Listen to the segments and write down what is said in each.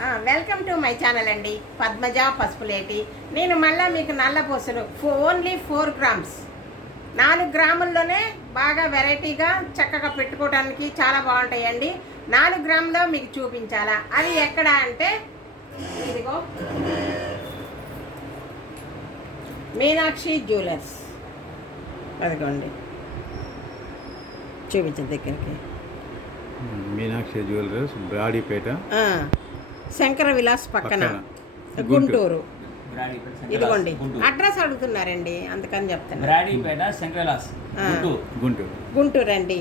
Welcome to my channel అండి, పద్మజ పసుపులేటి. నేను మళ్ళీ మీకు నల్ల పూసలు ఓన్లీ 4 గ్రామ్స్, 4 గ్రాముల్లోనే బాగా వెరైటీగా చక్కగా పెట్టుకోవడానికి చాలా బాగుంటాయండి. 4 గ్రాములో మీకు చూపించాలా, అది ఎక్కడ అంటే ఇదిగో మీనాక్షి జ్యువెలర్స్. అదిగోండి, చూపించండి దగ్గరికి. మీనాక్షి జ్యువెలర్స్, బ్రాడీపేట, శంకర విలాస్ పక్కన, గుంటూరు. ఇదిగోండి అడ్రస్ అడుగుతున్నారండి, అందుకని చెప్తాను. బ్రాడీపేట, శంకర విలాస్, గుంటూరు. గుంటూరు అండి.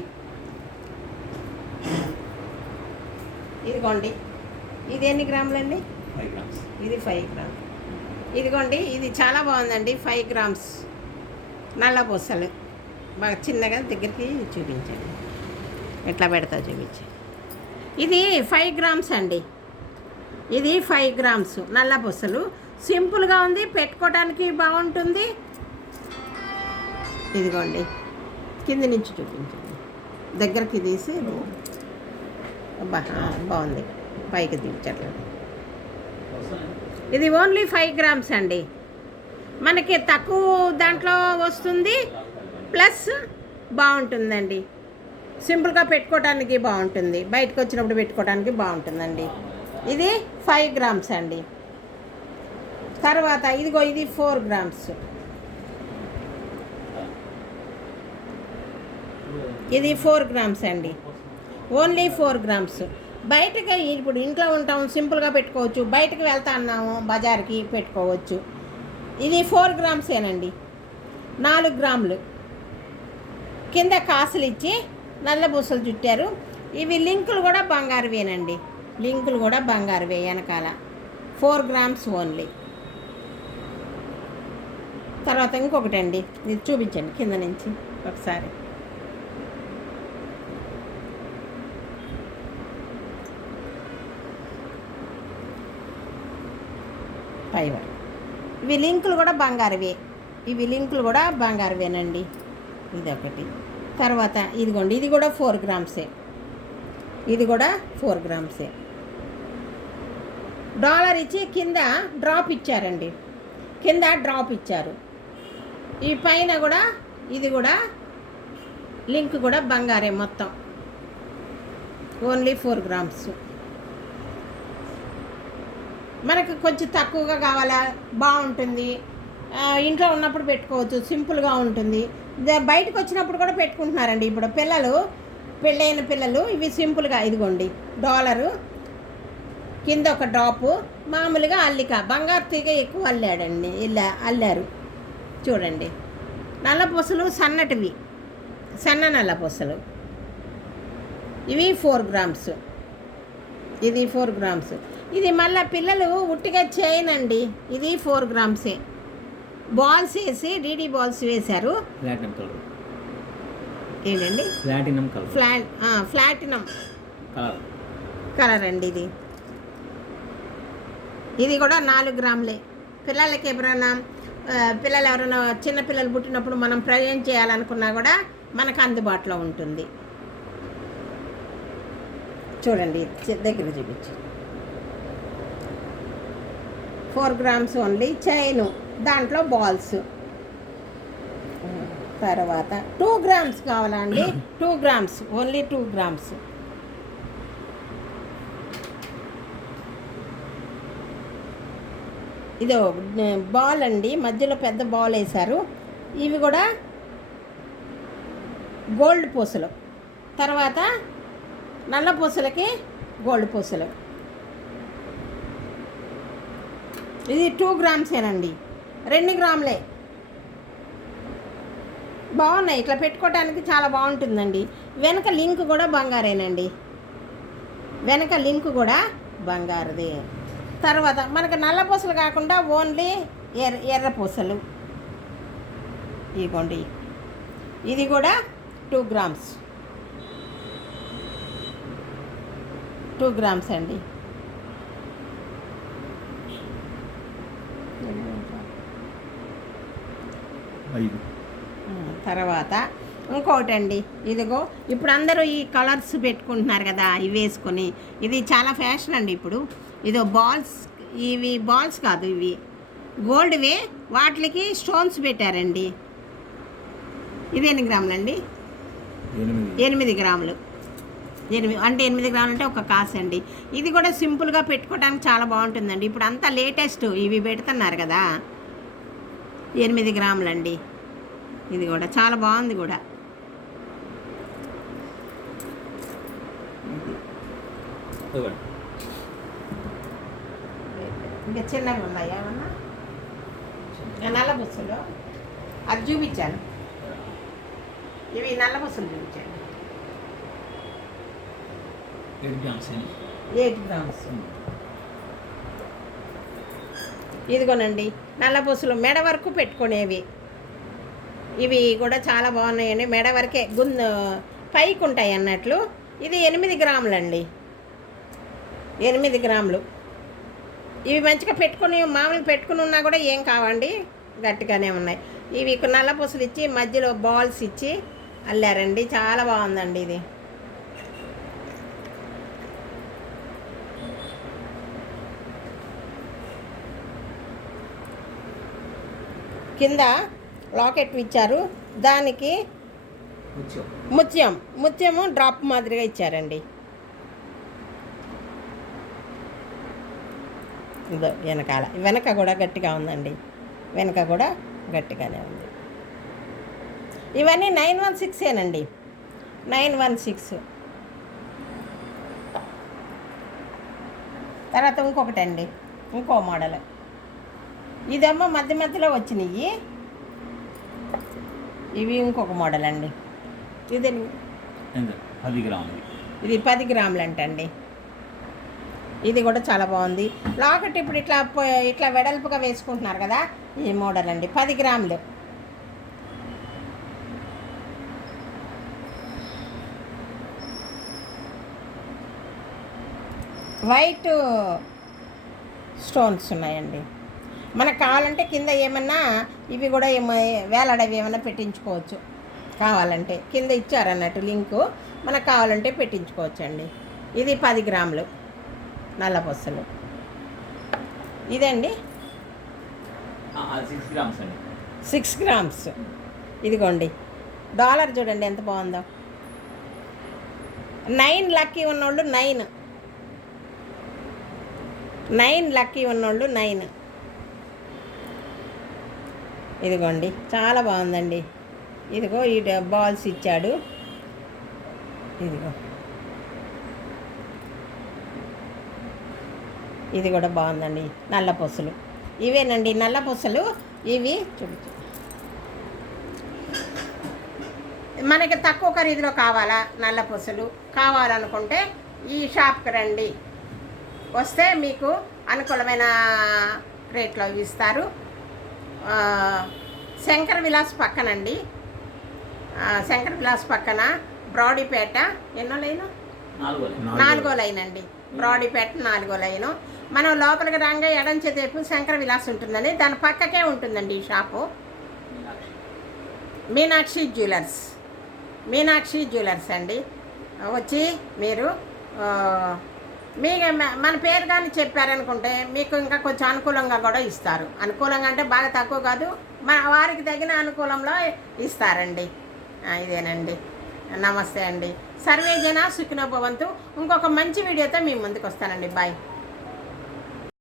ఇదిగోండి, ఇది ఎన్ని గ్రాములండి? 5 గ్రామ్స్. ఇది 5 గ్రామ్స్. ఇదిగోండి, ఇది చాలా బాగుందండి. 5 గ్రామ్స్ నల్ల పూసలు. బాగా చిన్నగా దగ్గరికి చూపించండి, ఎట్లా పెడతా చూపించండి. ఇది 5 గ్రామ్స్ అండి. ఇది 5 గ్రామ్స్ నల్ల పూసలు. సింపుల్గా ఉంది, పెట్టుకోవడానికి బాగుంటుంది. ఇదిగోండి, కింది నుంచి చూపించండి, దగ్గరికి తీసి. బాగుంది, పైకి తీర్చట్లేదు. ఇది ఓన్లీ 5 గ్రామ్స్ అండి. మనకి తక్కువ దాంట్లో వస్తుంది, ప్లస్ బాగుంటుందండి. సింపుల్గా పెట్టుకోవడానికి బాగుంటుంది, బయటకు వచ్చినప్పుడు పెట్టుకోవడానికి బాగుంటుందండి. ఇది 5 గ్రామ్స్ అండి. తర్వాత ఇదిగో ఇది 4 గ్రామ్స్. ఇది 4 గ్రామ్స్ అండి, ఓన్లీ 4 గ్రామ్స్. బయటకు ఇప్పుడు ఇంట్లో ఉంటాము, సింపుల్గా పెట్టుకోవచ్చు. బయటకు వెళ్తా అన్నాము, బజార్కి పెట్టుకోవచ్చు. ఇది 4 గ్రామ్సేనండి, 4 గ్రాములు. కింద కాసులు ఇచ్చి నల్ల పూసలు చుట్టారు. ఇవి లింకులు కూడా బంగారువేనండి, లింకులు కూడా బంగారువే వెనకాల. 4 గ్రామ్స్ ఓన్లీ. తర్వాత ఇంకొకటి అండి, ఇది చూపించండి కింద నుంచి ఒకసారి. ఫైబర్. ఇవి లింకులు కూడా బంగారువే, ఇవి లింకులు కూడా బంగారువేనండి. ఇది ఒకటి. తర్వాత ఇదిగోండి, ఇది కూడా 4 గ్రామ్సే. ఇది కూడా 4 గ్రామ్సే. డాలర్ ఇచ్చి కింద డ్రాప్ ఇచ్చారండి, కింద డ్రాప్ ఇచ్చారు. ఈ పైన కూడా ఇది కూడా లింక్ కూడా బంగారే మొత్తం. Only 4 grams. మనకు కొంచెం తక్కువగా కావాలా, బాగుంటుంది. ఇంట్లో ఉన్నప్పుడు పెట్టుకోవచ్చు, సింపుల్గా ఉంటుంది. బయటకు వచ్చినప్పుడు కూడా పెట్టుకుంటున్నారండి ఇప్పుడు పిల్లలు, పెళ్ళైన పిల్లలు. ఇవి సింపుల్గా ఇదిగోండి, డాలరు కింద ఒక డ్రాపు. మామూలుగా అల్లిక, బంగారు తీగ ఎక్కువ అల్లాడండి, ఇలా అల్లారు చూడండి. నల్ల పూసలు సన్నటివి, సన్న నల్ల పూసలు. ఇవి 4 గ్రామ్స్. ఇది 4 గ్రామ్స్. ఇది మళ్ళీ పిల్లలు ఉట్టిగా చేయనండి. ఇది 4 గ్రామ్సే. బాల్స్ వేసి డీడీ బాల్స్ వేశారు. Platinum colour. ఏంటండి? Platinum colour. Platinum colour colour అండి ఇది. ఇది కూడా 4 గ్రాములే. పిల్లలకి పిల్లలు ఎవరైనా చిన్నపిల్లలు పుట్టినప్పుడు మనం ప్రజెంట్ చేయాలనుకున్నా కూడా మనకు అందుబాటులో ఉంటుంది. చూడండి, దగ్గర చూపించి. 4 గ్రామ్స్ ఓన్లీ. చైను, దాంట్లో బాల్స్. తర్వాత 2 గ్రామ్స్ కావాలా అండి? 2 గ్రామ్స్ ఓన్లీ, 2 గ్రామ్స్. ఇదో బాల్ అండి, మధ్యలో పెద్ద బాల్ వేశారు. ఇవి కూడా గోల్డ్ పూసలు. తర్వాత నల్ల పూసలకి గోల్డ్ పూసలు. ఇది 2 గ్రామ్సేనండి, 2 గ్రాములే. బాగున్నాయి, ఇట్లా పెట్టుకోవడానికి చాలా బాగుంటుందండి. వెనక లింక్ కూడా బంగారేనండి, వెనక లింక్ కూడా బంగారుదే. తర్వాత మనకు నల్ల పూసలు కాకుండా ఓన్లీ ఎర్ర పూసలు. ఇదిగోండి, ఇది కూడా 2 గ్రామ్స్, 2 గ్రామ్స్ అండి. తర్వాత ఇంకోటి అండి, ఇదిగో ఇప్పుడు అందరూ ఈ కలర్స్ పెట్టుకుంటున్నారు కదా, ఇవి వేసుకొని. ఇది చాలా ఫ్యాషన్ అండి ఇప్పుడు. ఇదో బాల్స్, ఇవి బాల్స్ కాదు, ఇవి గోల్డ్వే, వాటికి స్టోన్స్ పెట్టారండి. ఇది ఎన్ని గ్రాములండి? 8 గ్రాములు. 8 గ్రాములు అంటే ఒక కాసు అండి. ఇది కూడా సింపుల్గా పెట్టుకోవడానికి చాలా బాగుంటుందండి. ఇప్పుడు అంతా లేటెస్ట్ ఇవి పెడుతున్నారు కదా. 8 గ్రాములండి. ఇది కూడా చాలా బాగుంది కూడా. ఇవ్వండి. ఇంకా చిన్నవి ఉన్నాయా ఏమన్నా? నల్ల బుస్సులు అది చూపించాను. ఇవి నల్ల బుస్సులు చూపించాను. 8 గ్రామ్స్ అండి. 8 గ్రామ్స్. ఇదిగోనండి నల్ల బుస్సులు మెడ వరకు పెట్టుకునేవి. ఇవి కూడా చాలా బాగున్నాయండి. మెడ వరకే పైకి ఉంటాయి అన్నట్లు. ఇది 8 గ్రాములండి. 8 గ్రాములు. ఇవి మంచిగా పెట్టుకుని మామూలుగా పెట్టుకుని ఉన్నా కూడా ఏం కావండి, గట్టిగానే ఉన్నాయి. ఇవి నల్ల పూసలు ఇచ్చి మధ్యలో బాల్స్ ఇచ్చి అల్లారండి. చాలా బాగుందండి ఇది. కింద లాకెట్ ఇచ్చారు, దానికి ముత్యము డ్రాప్ మాదిరిగా ఇచ్చారండి. ఇదో వెనక కూడా గట్టిగా ఉందండి. వెనక కూడా గట్టిగానే ఉంది. ఇవన్నీ 916ఏనండి. 916. తర్వాత ఇంకొకటి అండి, ఇంకో మోడల్. ఇదేమో మధ్య మధ్యలో వచ్చినాయి. ఇవి ఇంకొక మోడల్ అండి. ఇది 10 గ్రాములు. ఇది 10 గ్రాములు అంటండి. ఇది కూడా చాలా బాగుంది. లాకెట్ ఇప్పుడు ఇట్లా వెడల్పుగా వేసుకుంటున్నారు కదా, ఈ మోడల్ అండి. 10 గ్రాములు. వైట్ స్టోన్స్ ఉన్నాయండి. మనకు కావాలంటే కింద ఏమన్నా ఇవి కూడా వేలాడవి ఏమన్నా పెట్టించుకోవచ్చు. కావాలంటే కింద ఇచ్చారన్నట్టు లింకు, మనకు కావాలంటే పెట్టించుకోవచ్చు అండి. ఇది 10 గ్రాములు నల్ల పొస్సలు. ఇదండి 6 గ్రామ్స్ అండి. 6 గ్రామ్స్. ఇదిగోండి డాలర్ చూడండి ఎంత బాగుందో. 9 లక్కీ ఉన్నోళ్ళు 9 లక్కీ ఉన్నోళ్ళు 9. ఇదిగోండి చాలా బాగుందండి. ఇదిగో ఈ బాల్స్ ఇచ్చాడు. ఇదిగో ఇది కూడా బాగుందండి. నల్ల పొస్సులు ఇవేనండి, నల్ల పొస్సులు ఇవి. చూపించు, మనకి తక్కువ ఖరీదులో కావాలా నల్ల పొస్సులు కావాలనుకుంటే ఈ షాప్కి రండి. వస్తే మీకు అనుకూలమైన రేట్లో ఇస్తారు. శంకర్ విలాస్ పక్కనండి. శంకర్ విలాస్ పక్కన బ్రాడీపేట ఎన్నో లైను? 4వ లైన్ అండి. బ్రాడీపేట 4వ లైను. మనం లోపలికి రాగా ఎడం చేతివైపు శంకర్ విలాస్ ఉంటుందండి. దాని పక్కకే ఉంటుందండి ఈ షాపు. మీనాక్షి జ్యువెలర్స్ అండి. వచ్చి మీరు మీ మన పేరు కానీ చెప్పారనుకుంటే మీకు ఇంకా కొంచెం అనుకూలంగా కూడా ఇస్తారు. అనుకూలంగా అంటే బాగా తక్కువ కాదు, మన వారికి తగిన అనుకూలంలో ఇస్తారండి. ఇదేనండి. నమస్తే అండి. సర్వే జన సుఖినో భవంతు. ఇంకొక మంచి వీడియోతో మీ ముందుకు వస్తానండి. బాయ్.